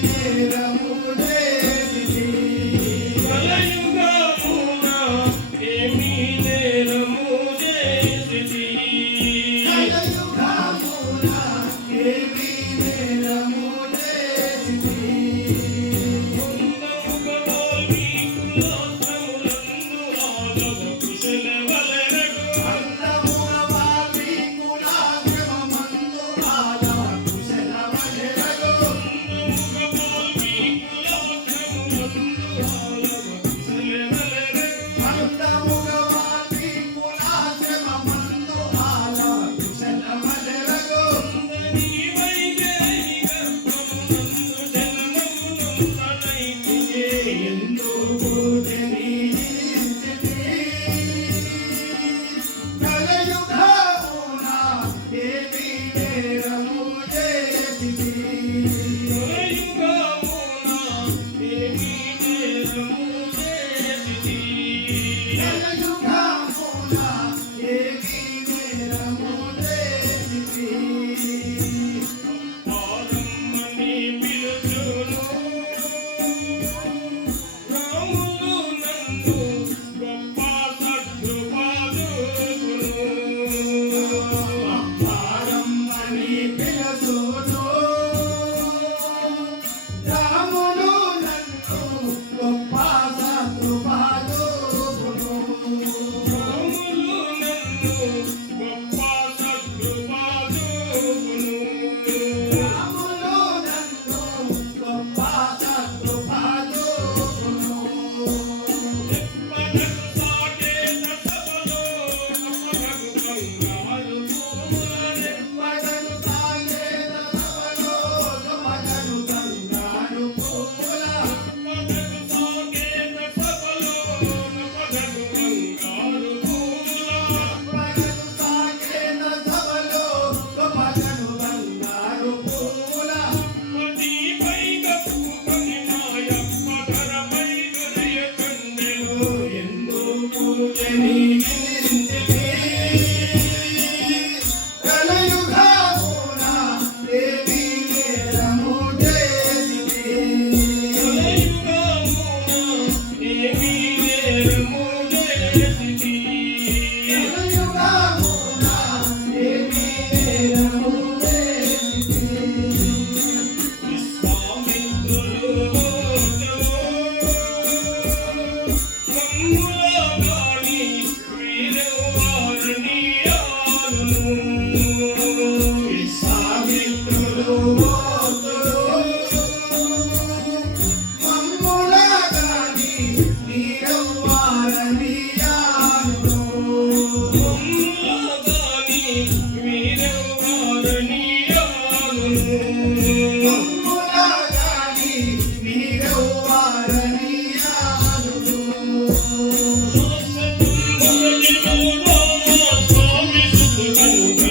Quiero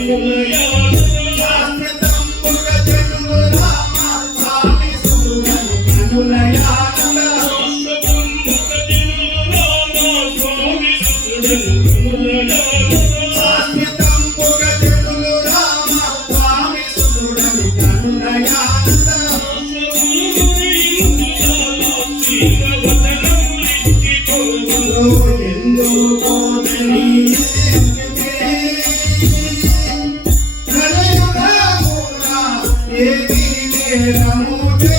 full Yeah, I'm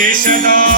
ದೇಶದ